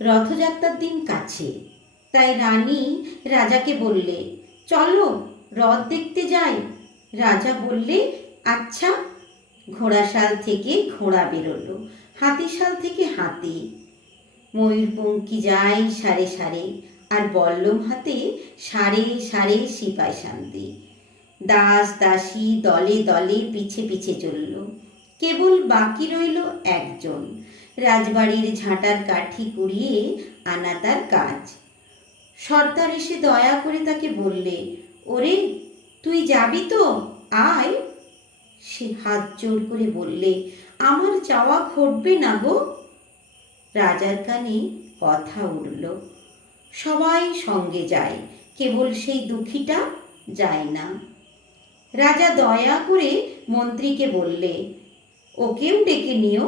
রথযাত্রার দিন কাছে, তাই রানী রাজাকে বললে, চলো রথ দেখতে যাই। রাজা বললে, আচ্ছা। ঘোড়াশাল থেকে ঘোড়া বেরোলো, হাতিশাল থেকে হাতি, ময়ূরপঙ্খী যায় সারে সারে, আর বল্লম হাতে সারে সারে সিপাই শান্তি। দাস দাসী দলে দলে পিছে পিছে চলল, কেবল বাকি রইল একজন, রাজবাড়ির ঝাঁটার কাঠি কুড়িয়ে আনা তার কাজ। সর্দার এসে দয়া করে তাকে বললে, ওরে তুই যাবি তো, আয়। সে হাত জোড় করে বললে, আমার যাওয়া ঘটবে না গো। রাজার কানে কথা উঠল, সবাই সঙ্গে যায়, কেবল সেই দুঃখীটা যায় না। রাজা দয়া করে মন্ত্রীকে বললে, ওকেও ডেকে নিও,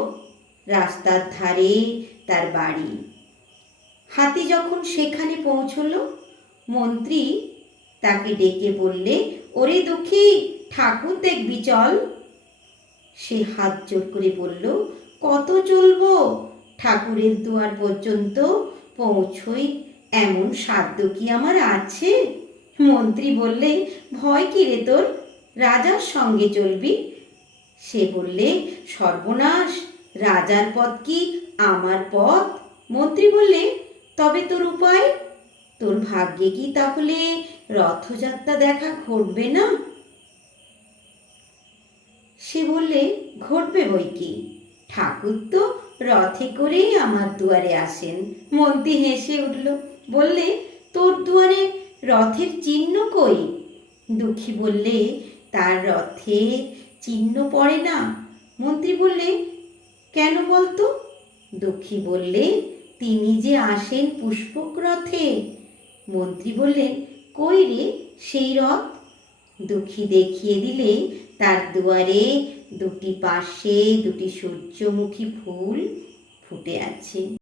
রাস্তার ধারে তার বাড়ি। হাতি যখন সেখানে পৌঁছল, মন্ত্রী তাকে ডেকে বললে, ওরে দুঃখী, ঠাকুর দেখবি চল। সে হাত জোড় করে বলল, কত চলবো, ঠাকুরের দুয়ার পর্যন্ত পৌঁছই এমন সাধ্য কি আমার আছে? মন্ত্রী বললে, ভয় কি রে তোর, রাজার সঙ্গে চলবি। সে বললে, সর্বনাশ, রাজার পথ কি আমার পথ? মন্ত্রী বললে, তবে তোর উপায়? তোর ভাগ্যে কি তাহলে রথযাত্রা দেখা ঘটবে না? সে বললে, ঘটবে বই কি, ঠাকুর তো রথে করেই আমার দুয়ারে আসেন। মন্ত্রী হেসে উঠল, বললে, তোর দুয়ারে রথের চিহ্ন কই? দুঃখী বললে, তার রথে চিহ্ন পড়ে না। মন্ত্রী বললে, কেন বলতো? দুঃখী বললে, তিনি যে আসেন পুষ্পক রথে। মন্ত্রী বললেন, কই রে সেই রথ? দুঃখী দেখিয়ে দিলে তার দুয়ারে দুটি পাশে দুটি সূর্যমুখী ফুল ফুটে আছে।